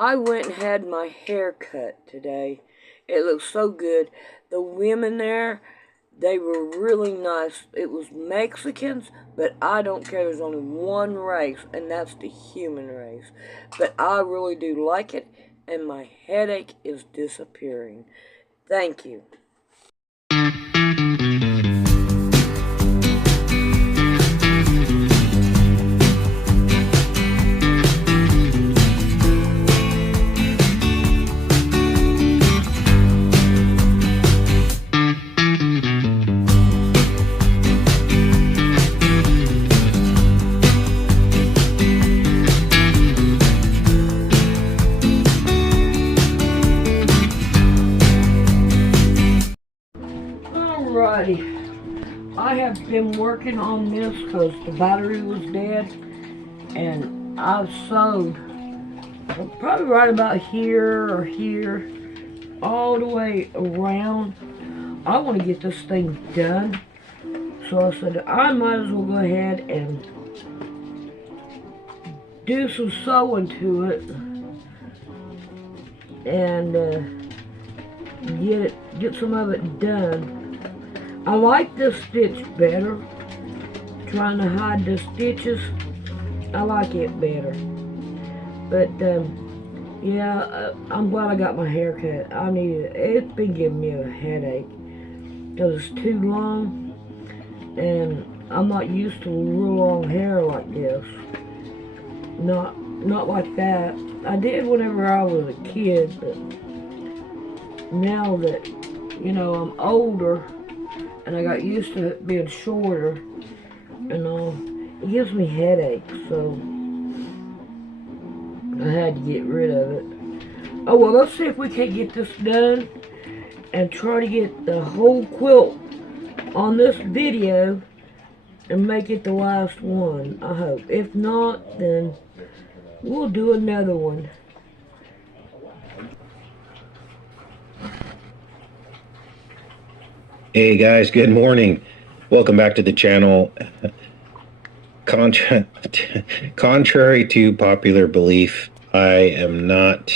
I went and had my hair cut today. It looked so good. The women there, they were really nice. It was Mexicans, but I don't care. There's only one race, and that's the human race. But I really do like it, and my headache is disappearing. Thank you. Alrighty, I have been working on this because the battery was dead, and I've sewed probably right about here or here, all the way around. I want to get this thing done, so I said I might as well go ahead and do some sewing to it and get some of it done. I like this stitch better. Trying to hide the stitches, I like it better. But yeah, I'm glad I got my hair cut. I need it. It's been giving me a headache because it's too long, and I'm not used to real long hair like this. Not like that. I did whenever I was a kid, but now that, you know, I'm older and I got used to it being shorter and all, it gives me headaches, so I had to get rid of it. Oh well, let's see if we can get this done and try to get the whole quilt on this video and make it the last one, I hope. If not, then we'll do another one. Hey guys, good morning. Welcome back to the channel. Contrary to popular belief, I am not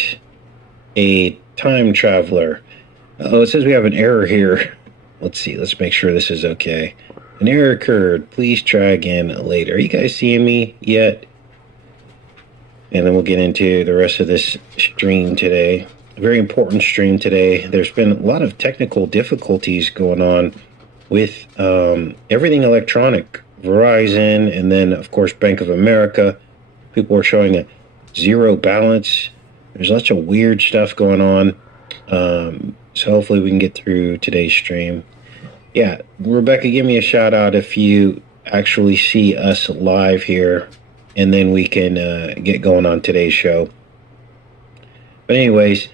a time traveler. Oh, it says we have an error here. Let's see, let's make sure this is okay. An error occurred. Please try again later. Are you guys seeing me yet? And then we'll get into the rest of this stream today. A very important stream today. There's been a lot of technical difficulties going on with everything electronic. Verizon, and then of course Bank of America. People are showing a zero balance. There's lots of weird stuff going on. So hopefully we can get through today's stream. Yeah, Rebecca, give me a shout out if you actually see us live here, and then we can get going on today's show. But anyways,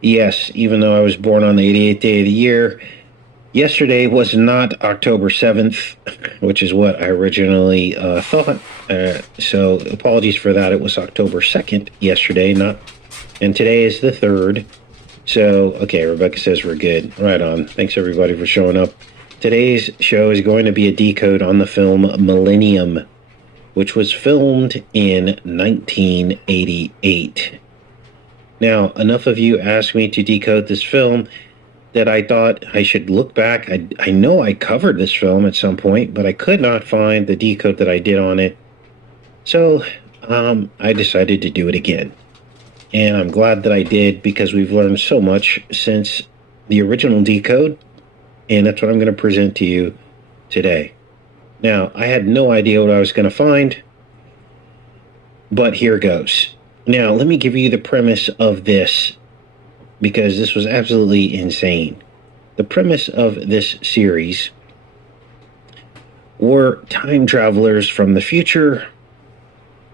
yes, even though I was born on the 88th day of the year, yesterday was not October 7th, which is what I originally thought. So apologies for that. It was October 2nd yesterday, and today is the 3rd. So, okay, Rebecca says we're good. Right on. Thanks everybody for showing up. Today's show is going to be a decode on the film Millennium, which was filmed in 1988. Now, enough of you asked me to decode this film that I thought I should look back. I know I covered this film at some point, but I could not find the decode that I did on it. So I decided to do it again. And I'm glad that I did, because we've learned so much since the original decode. And that's what I'm going to present to you today. Now, I had no idea what I was going to find, but here goes. Now, let me give you the premise of this, because this was absolutely insane. The premise of this series were time travelers from the future,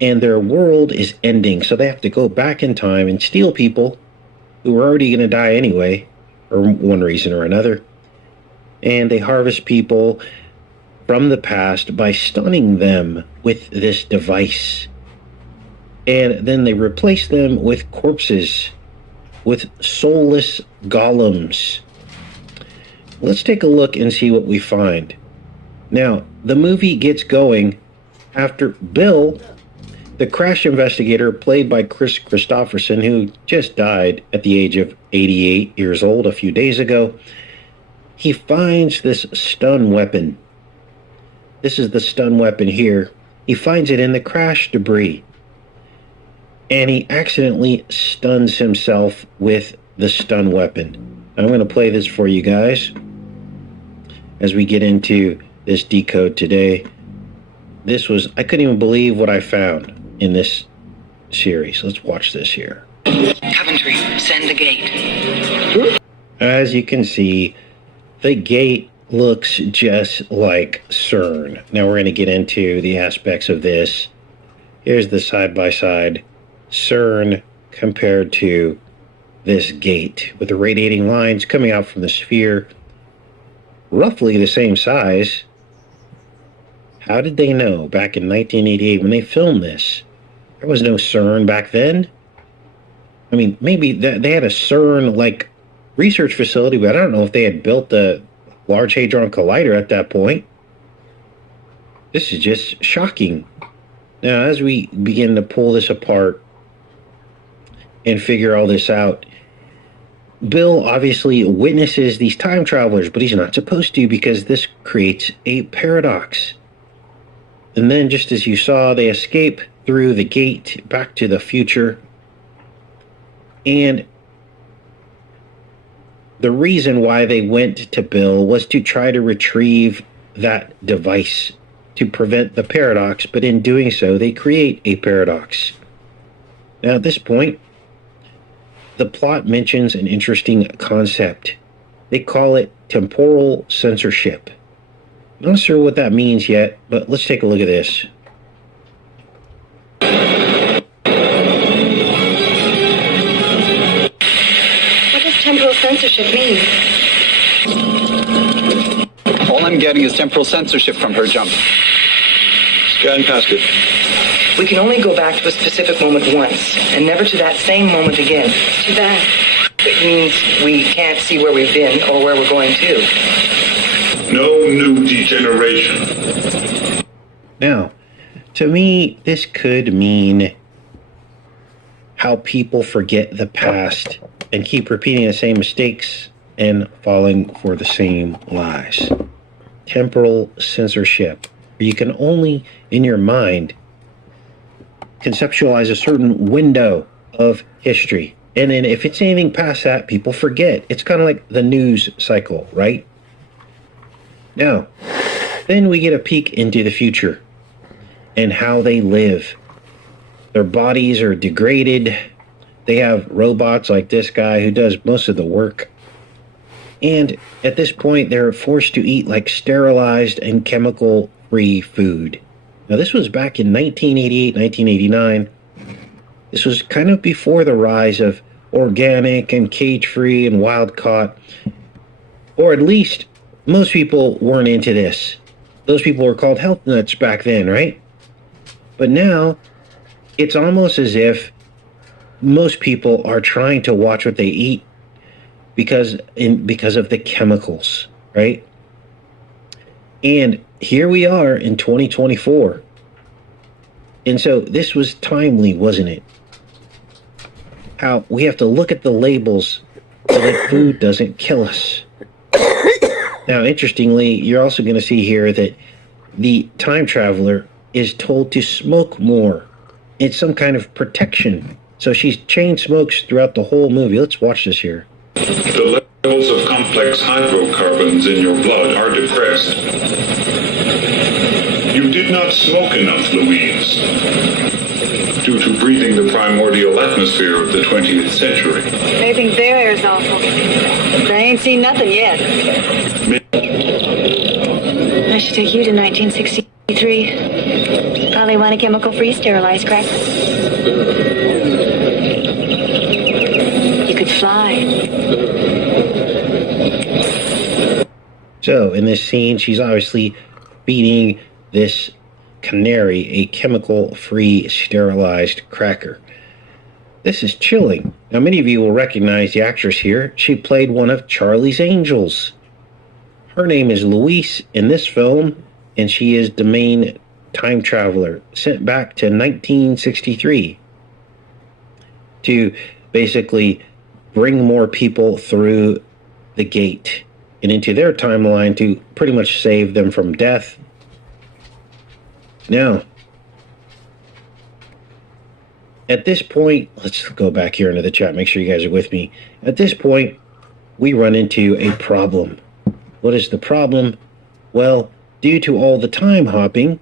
and their world is ending, so they have to go back in time and steal people who are already going to die anyway, for one reason or another. And they harvest people from the past by stunning them with this device. And then they replace them with corpses, with soulless golems. Let's take a look and see what we find. Now, the movie gets going after Bill The crash investigator, played by Chris Christopherson, who just died at the age of 88 years old a few days ago, he finds this stun weapon. This is the stun weapon here. He finds it in the crash debris. And he accidentally stuns himself with the stun weapon. I'm going to play this for you guys as we get into this decode today. I couldn't even believe what I found in this series. Let's watch this here. Coventry, send the gate. As you can see, the gate looks just like CERN. Now we're going to get into the aspects of this. Here's the side-by-side CERN compared to this gate with the radiating lines coming out from the sphere, roughly the same size. How did they know back in 1988 when they filmed this? There was no CERN back then. I mean, maybe they had a CERN like research facility, but I don't know if they had built a Large Hadron Collider at that point. This is just shocking. Now, as we begin to pull this apart and figure all this out, Bill obviously witnesses these time travelers, but he's not supposed to because this creates a paradox. And then, just as you saw, they escape through the gate back to the future. And the reason why they went to Bill was to try to retrieve that device to prevent the paradox, but in doing so, they create a paradox. Now, at this point, the plot mentions an interesting concept. They call it temporal censorship. Not sure what that means yet, but let's take a look at this. What does temporal censorship mean? All I'm getting is temporal censorship from her jump. Scan past it. We can only go back to a specific moment once, and never to that same moment again. Too bad. It means we can't see where we've been or where we're going to. No new degeneration. Now, to me, this could mean how people forget the past and keep repeating the same mistakes and falling for the same lies. Temporal censorship. You can only, in your mind, conceptualize a certain window of history. And then if it's anything past that, people forget. It's kind of like the news cycle, right? Now, then we get a peek into the future and how they live. Their bodies are degraded. They have robots like this guy who does most of the work. And at this point, they're forced to eat like sterilized and chemical-free food. Now, this was back in 1988, 1989. This was kind of before the rise of organic and cage-free and wild-caught. Or at least, most people weren't into this. Those people were called health nuts back then, right? But now, it's almost as if most people are trying to watch what they eat because of the chemicals, right? And here we are in 2024. And so this was timely, wasn't it? How we have to look at the labels so that food doesn't kill us. Now, interestingly, you're also going to see here that the time traveler is told to smoke more. It's some kind of protection. So she's chain smokes throughout the whole movie. Let's watch this here. The levels of complex hydrocarbons in your blood are depressed. You did not smoke enough, Louise, due to breathing the primordial atmosphere of the 20th century. They think their air's awful. They ain't seen nothing yet. I should take you to 1963. Probably want a chemical-free sterilized crack. You could fly. So in this scene, she's obviously feeding this canary a chemical-free sterilized cracker. This is chilling. Now, many of you will recognize the actress here. She played one of Charlie's Angels. Her name is Louise in this film, and she is the main time traveler sent back to 1963 to basically bring more people through the gate and into their timeline to pretty much save them from death. Now, at this point, let's go back here into the chat, make sure you guys are with me. At this point, we run into a problem. What is the problem? Well, due to all the time hopping,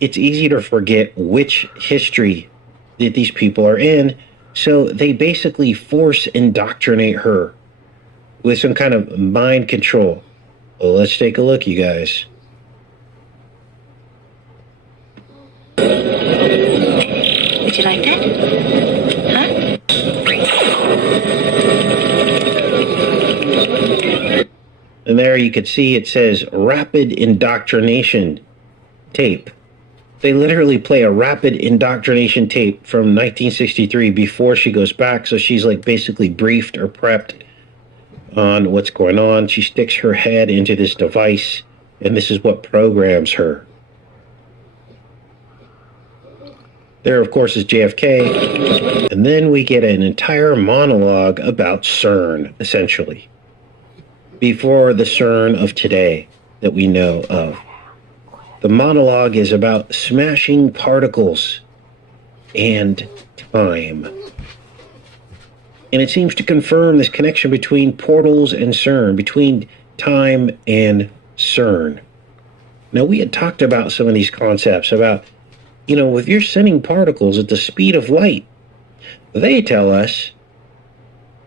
it's easy to forget which history that these people are in, so they basically force indoctrinate her with some kind of mind control. Well, let's take a look, you guys. Would you like that? Huh? And there you can see it says rapid indoctrination tape. They literally play a rapid indoctrination tape from 1963 before she goes back. So she's like basically briefed or prepped on what's going on. She sticks her head into this device, and this is what programs her. There, of course, is JFK. And then we get an entire monologue about CERN, essentially. Before the CERN of today that we know of. The monologue is about smashing particles and time. And it seems to confirm this connection between portals and CERN, between time and CERN. Now, we had talked about some of these concepts about, you know, if you're sending particles at the speed of light, they tell us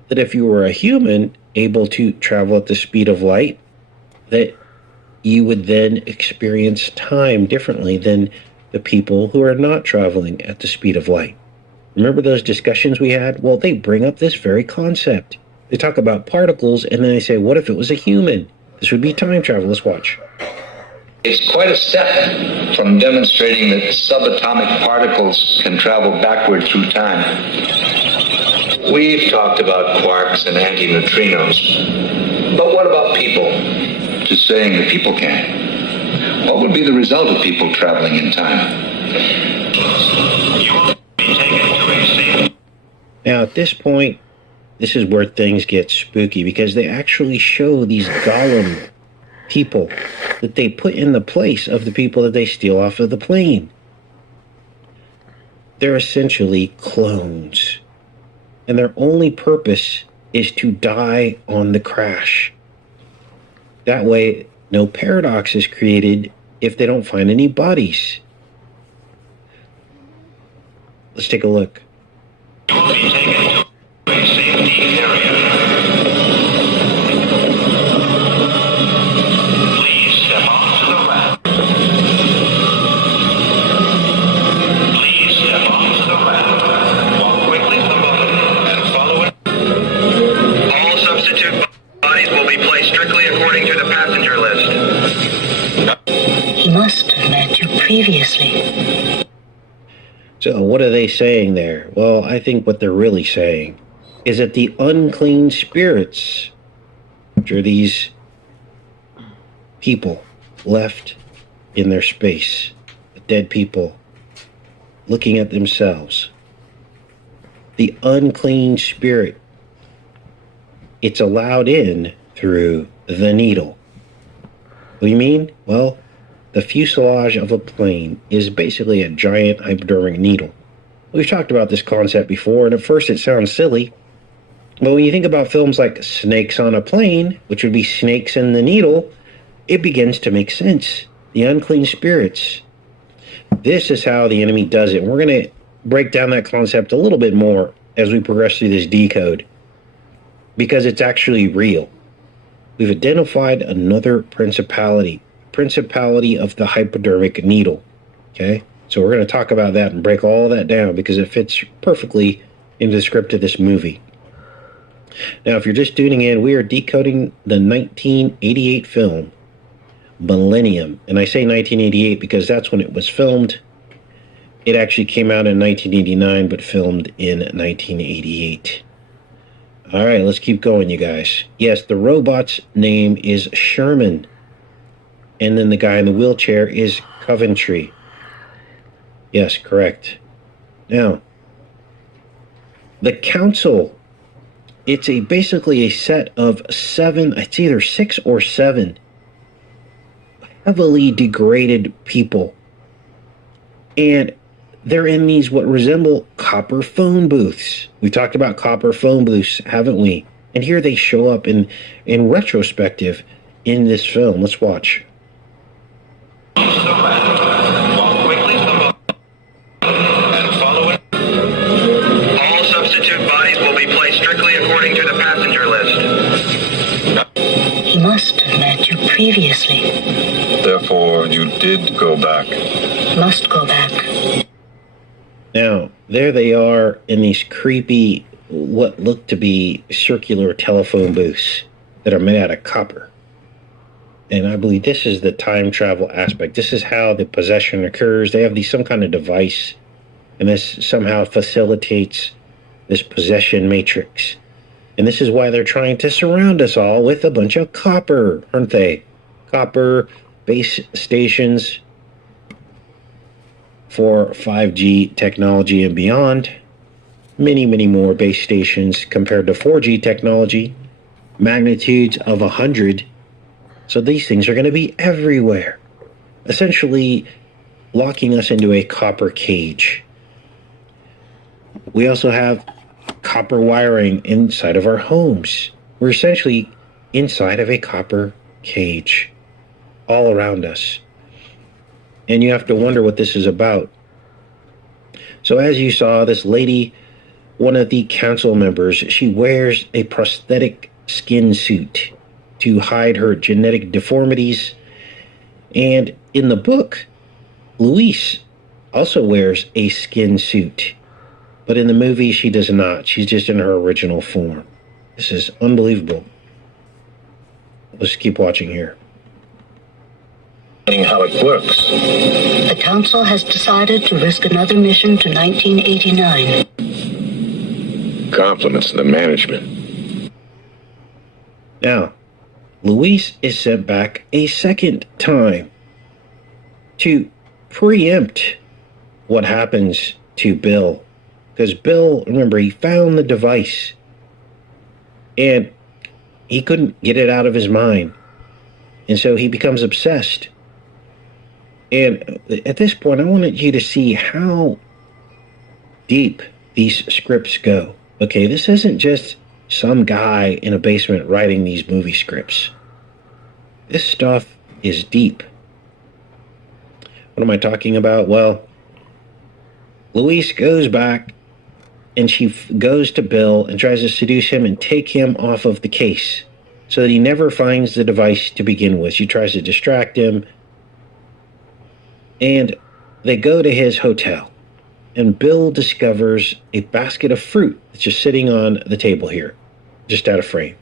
that if you were a human able to travel at the speed of light, that you would then experience time differently than the people who are not traveling at the speed of light. Remember those discussions we had? Well, they bring up this very concept. They talk about particles, and then they say, what if it was a human? This would be time travel. Let's watch. It's quite a step from demonstrating that subatomic particles can travel backward through time. We've talked about quarks and antineutrinos, but what about people? To saying that people can. What would be the result of people traveling in time? Now, at this point, this is where things get spooky, because they actually show these golem people that they put in the place of the people that they steal off of the plane. They're essentially clones. And their only purpose is to die on the crash. That way, no paradox is created if they don't find any bodies. Let's take a look. You will be taken to a safety area. Please step onto the ramp. Please step onto the ramp. Walk quickly to the button and follow it. All substitute bodies will be placed strictly according to the passenger list. He must have met you previously. So what are they saying there? Well, I think what they're really saying is that the unclean spirits, which are these people left in their space, the dead people looking at themselves, the unclean spirit, it's allowed in through the needle. What do you mean? Well, the fuselage of a plane is basically a giant hypodermic needle. We've talked about this concept before, and at first it sounds silly. But when you think about films like Snakes on a Plane, which would be snakes in the needle, it begins to make sense. The unclean spirits. This is how the enemy does it. And we're going to break down that concept a little bit more as we progress through this decode, because it's actually real. We've identified another principality of the hypodermic needle. Okay, so we're going to talk about that and break all that down because it fits perfectly into the script of this movie. Now, if you're just tuning in, we are decoding the 1988 film Millennium, and I say 1988 because that's when it was filmed. It actually came out in 1989 but filmed in 1988. All right, let's keep going, you guys. Yes, the robot's name is Sherman. And then the guy in the wheelchair is Coventry. Yes, correct. Now, the council, it's basically a set of 7, it's either 6 or 7 heavily degraded people. And they're in these what resemble copper phone booths. We talked about copper phone booths, haven't we? And here they show up in retrospective in this film. Let's watch. Walk quickly to the boat and follow it. All substitute bodies will be placed strictly according to the passenger list. He must have met you previously. Therefore, you did go back. Must go back. Now, there they are in these creepy, what look to be circular telephone booths that are made out of copper. And I believe this is the time travel aspect. This is how the possession occurs. They have some kind of device, and this somehow facilitates this possession matrix. And this is why they're trying to surround us all with a bunch of copper, aren't they? Copper base stations for 5G technology and beyond. Many, many more base stations compared to 4G technology. Magnitudes of 100. So these things are going to be everywhere. Essentially locking us into a copper cage. We also have copper wiring inside of our homes. We're essentially inside of a copper cage all around us. And you have to wonder what this is about. So as you saw, this lady, one of the council members, she wears a prosthetic skin suit to hide her genetic deformities. And in the book, Louise also wears a skin suit. But in the movie, she does not. She's just in her original form. This is unbelievable. Let's keep watching here. How it works. The council has decided to risk another mission to 1989. Compliments to the management. Now, Louise is sent back a second time to preempt what happens to Bill. Because Bill, remember, he found the device and he couldn't get it out of his mind. And so he becomes obsessed. And at this point, I wanted you to see how deep these scripts go. Okay, this isn't just some guy in a basement writing these movie scripts. This stuff is deep. What am I talking about? Well, Louise goes back and she goes to Bill and tries to seduce him and take him off of the case so that he never finds the device to begin with. She tries to distract him. And they go to his hotel. And Bill discovers a basket of fruit that's just sitting on the table here, just out of frame.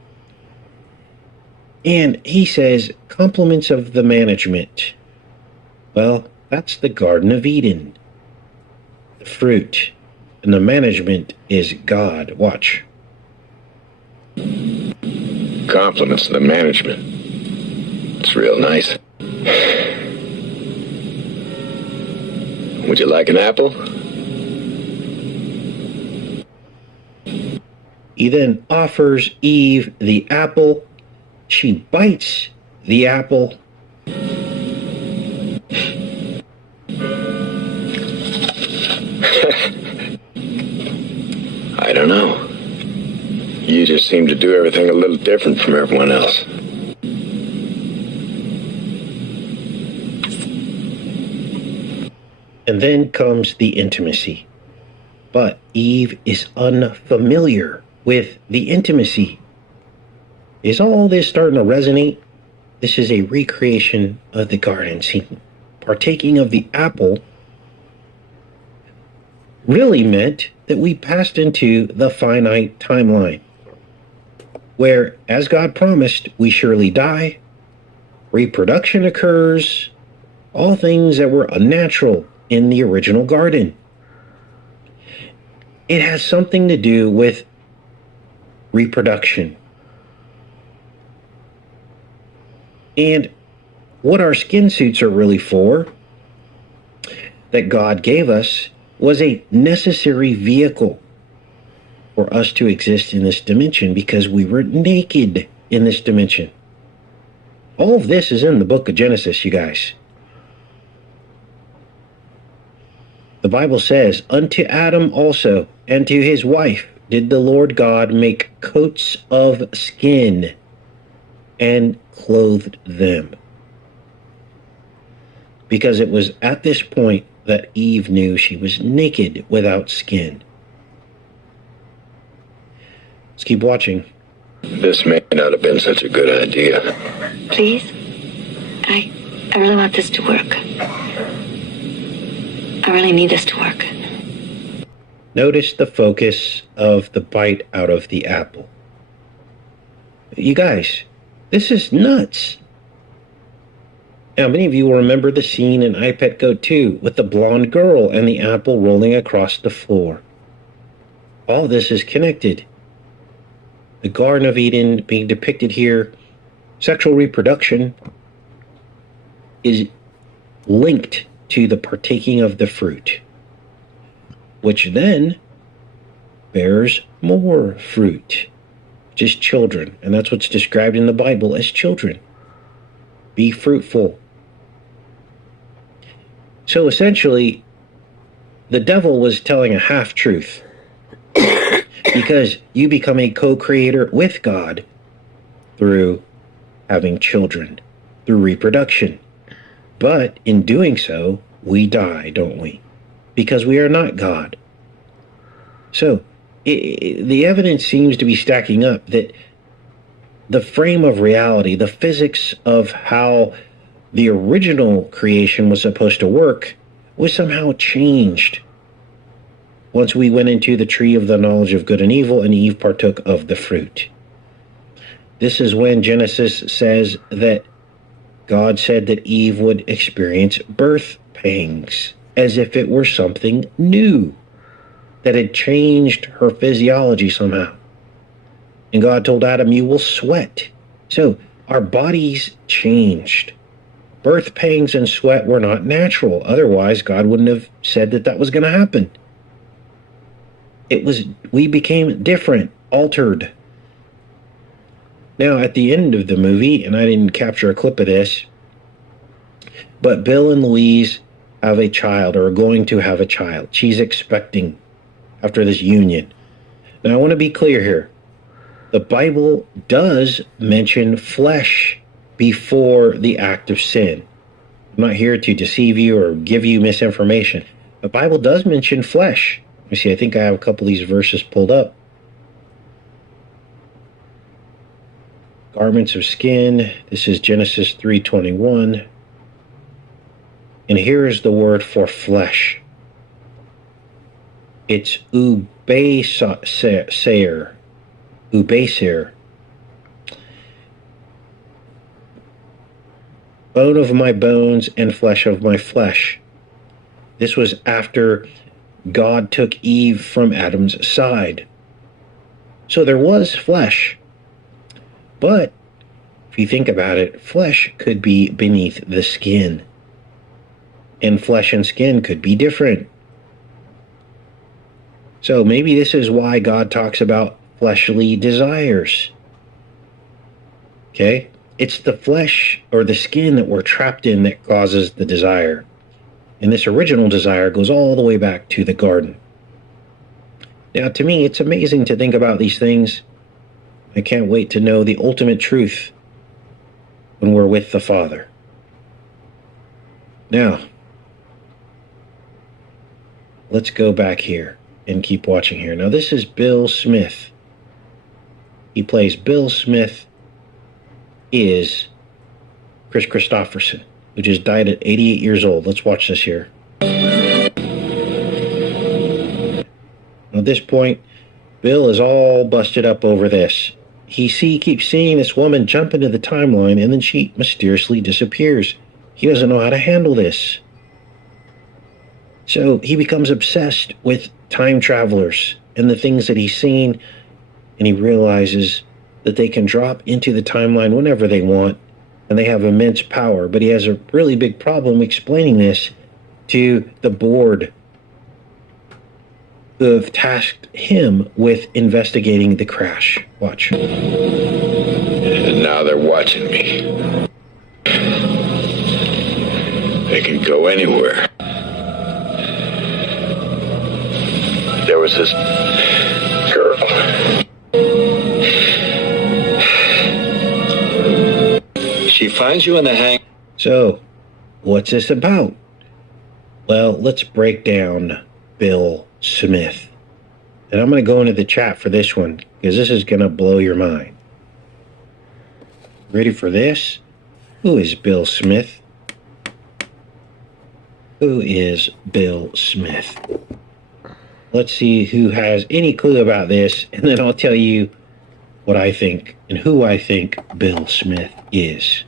And he says, compliments of the management. Well, that's the Garden of Eden. The fruit. And the management is God. Watch. Compliments to the management. It's real nice. Would you like an apple? He then offers Eve the apple. She bites the apple. I don't know. You just seem to do everything a little different from everyone else. And then comes the intimacy. But Eve is unfamiliar with the intimacy. Is all this starting to resonate? This is a recreation of the garden scene. Partaking of the apple really meant that we passed into the finite timeline, where, as God promised, we surely die, reproduction occurs, all things that were unnatural in the original garden. It has something to do with reproduction. And what our skin suits are really for, that God gave us, was a necessary vehicle for us to exist in this dimension because we were naked in this dimension. All of this is in the book of Genesis, you guys. The Bible says, unto Adam also and to his wife did the Lord God make coats of skin and clothed them. Because it was at this point that Eve knew she was naked without skin. Let's keep watching. This may not have been such a good idea. Please? I really want this to work. I really need this to work. Notice the focus of the bite out of the apple. You guys, this is nuts. Now, many of you will remember the scene in I, Pet Goat 2 with the blonde girl and the apple rolling across the floor. All this is connected. The Garden of Eden being depicted here, sexual reproduction is linked to the partaking of the fruit, which then bears more fruit, just children. And that's what's described in the Bible as children. Be fruitful. So essentially, the devil was telling a half-truth. Because you become a co-creator with God through having children, through reproduction. But in doing so, we die, don't we? Because we are not God. So the evidence seems to be stacking up that the frame of reality, the physics of how the original creation was supposed to work, was somehow changed once we went into the tree of the knowledge of good and evil and Eve partook of the fruit. This is when Genesis says that God said that Eve would experience birth pangs, as if it were something new that had changed her physiology somehow. And God told Adam, you will sweat. So our bodies changed. Birth pangs and sweat were not natural. Otherwise, God wouldn't have said that that was going to happen. We became different, altered. Now, at the end of the movie, and I didn't capture a clip of this, but Bill and Louise have a child, or are going to have a child. She's expecting after this union. Now, I want to be clear here. The Bible does mention flesh before the act of sin. I'm not here to deceive you or give you misinformation. The Bible does mention flesh. Let me see, I think I have a couple of these verses pulled up. Garments of skin. This is Genesis 3:21. And here is the word for flesh. It's ubeser. Ubeser. Bone of my bones and flesh of my flesh. This was after God took Eve from Adam's side. So there was flesh. But if you think about it, flesh could be beneath the skin. And flesh and skin could be different. So maybe this is why God talks about fleshly desires. Okay? It's the flesh or the skin that we're trapped in that causes the desire. And this original desire goes all the way back to the garden. Now, to me, it's amazing to think about these things. I can't wait to know the ultimate truth when we're with the Father. Now, let's go back here and keep watching here. Now, this is Bill Smith. He plays Bill Smith is Chris Christopherson, who just died at 88 years old. Let's watch this here. At this point, Bill is all busted up over this. He keeps seeing this woman jump into the timeline, and then she mysteriously disappears. He doesn't know how to handle this. So he becomes obsessed with time travelers and the things that he's seen, and he realizes that they can drop into the timeline whenever they want, and they have immense power, but he has a really big problem explaining this to the board who have tasked him with investigating the crash. Watch. And now they're watching me. They can go anywhere. There was this girl. She finds you in the hang. So, what's this about? Well, let's break down Bill Smith. And I'm going to go into the chat for this one, because this is going to blow your mind. Ready for this? Who is Bill Smith? Who is Bill Smith? Let's see who has any clue about this, and then I'll tell you what I think and who I think Bill Smith is.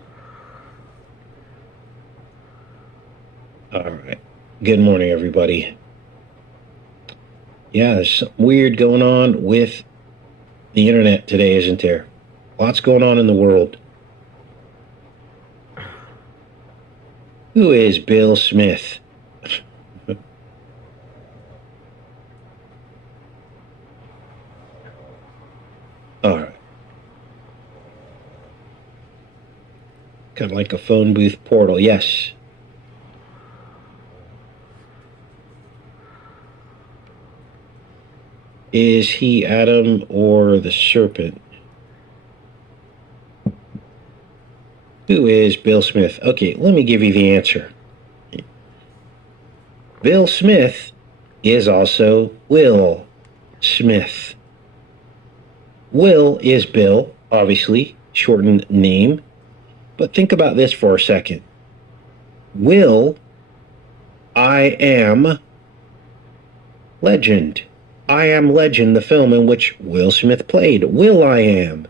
All right. Good morning, everybody. Yeah, there's something weird going on with the internet today, isn't there? Lots going on in the world. Who is Bill Smith? All right. Kind of like a phone booth portal. Yes. Is he Adam or the serpent? Who is Bill Smith? Okay, let me give you the answer. Bill Smith is also Will Smith. Will is Bill, obviously, shortened name. But think about this for a second. Will, I Am Legend. I Am Legend, the film in which Will Smith played. Will I Am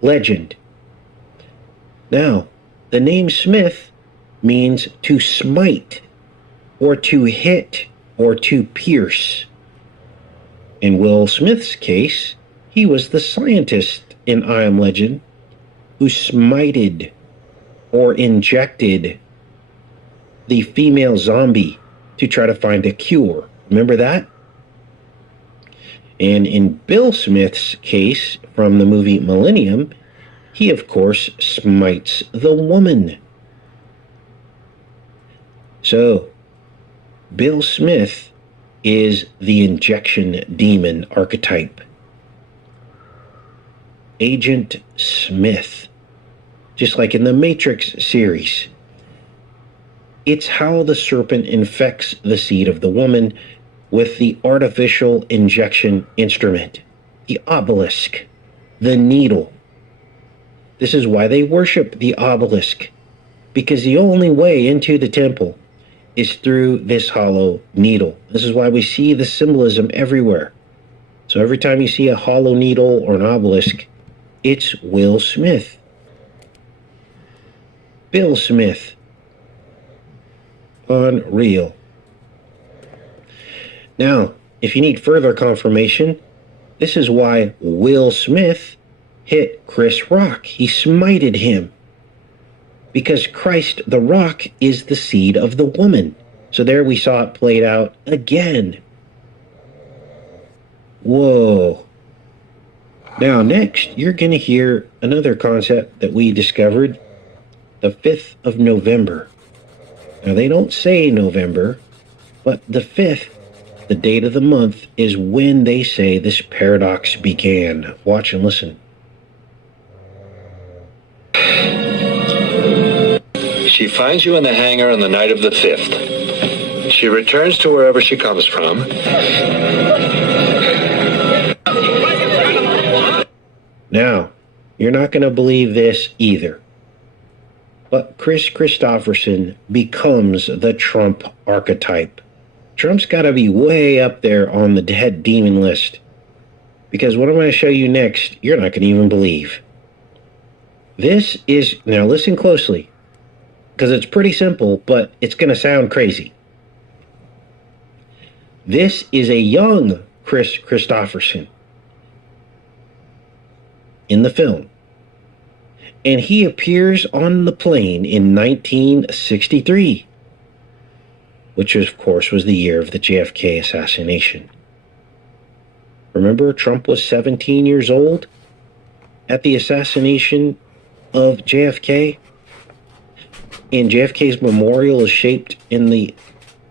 Legend. Now, the name Smith means to smite, or to hit, or to pierce. In Will Smith's case, he was the scientist in I Am Legend who smited or injected the female zombie to try to find a cure. Remember that? And in Bill Smith's case from the movie Millennium, he, of course, smites the woman. So, Bill Smith is the injection demon archetype. Agent Smith, just like in the Matrix series. It's how the serpent infects the seed of the woman with the artificial injection instrument, the obelisk, the needle. This is why they worship the obelisk, because the only way into the temple is through this hollow needle. This is why we see the symbolism everywhere. So every time you see a hollow needle or an obelisk, it's Will Smith. Bill Smith. Unreal. Now, if you need further confirmation, this is why Will Smith hit Chris Rock. He smited him. Because Christ the Rock is the seed of the woman. So there we saw it played out again. Whoa. Now, next, you're going to hear another concept that we discovered, the 5th of November. Now, they don't say November, but the 5th, the date of the month, is when they say this paradox began. Watch and listen. She finds you in the hangar on the night of the 5th. She returns to wherever she comes from. Now, you're not going to believe this either. But Chris Christopherson becomes the Trump archetype. Trump's got to be way up there on the dead demon list. Because what I'm going to show you next, you're not going to even believe. This is, now listen closely, because it's pretty simple, but it's going to sound crazy. This is a young Chris Christopherson in the film. And he appears on the plane in 1963, which of course was the year of the JFK assassination. Remember, Trump was 17 years old at the assassination of JFK? And JFK's memorial is shaped in the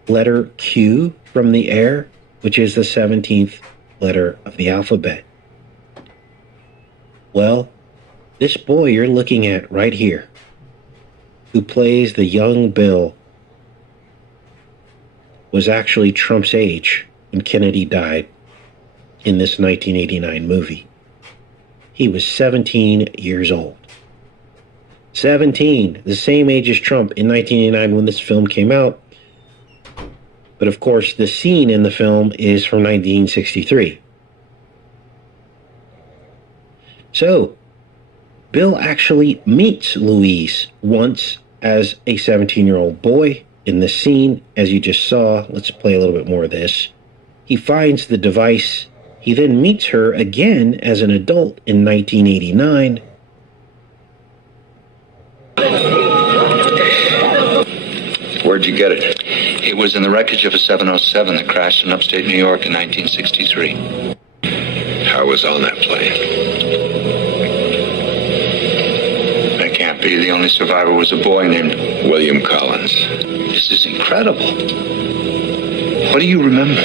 letter Q from the air, which is the 17th letter of the alphabet. Well, this boy you're looking at right here, who plays the young Bill, was actually Trump's age when Kennedy died in this 1989 movie. He was 17 years old. 17, the same age as Trump in 1989 when this film came out. But of course, the scene in the film is from 1963. So, Bill actually meets Louise once as a 17-year-old boy in the scene, as you just saw. Let's play a little bit more of this. He finds the device. He then meets her again as an adult in 1989. Where'd you get it? It was in the wreckage of a 707 that crashed in upstate New York in 1963. I was on that plane. That can't be. The only survivor was a boy named William Collins. This is incredible. What do you remember?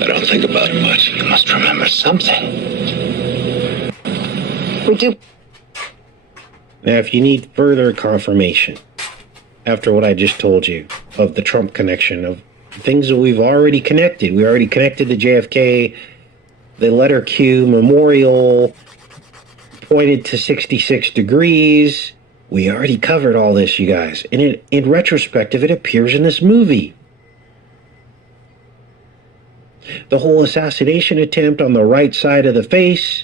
I don't think about it much. You must remember something. We do. Now, if you need further confirmation, after what I just told you, of the Trump connection, of things that we've already connected. We already connected the JFK, the letter Q memorial, pointed to 66 degrees. We already covered all this, you guys. And in retrospective, it appears in this movie. The whole assassination attempt on the right side of the face,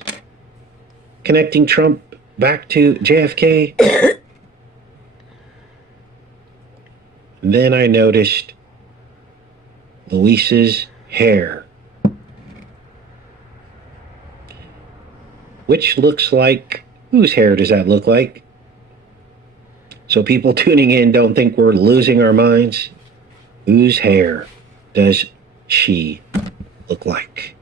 connecting Trump back to JFK. Then I noticed Luis's hair, which looks like, whose hair does that look like? So people tuning in don't think we're losing our minds. Whose hair does she look like?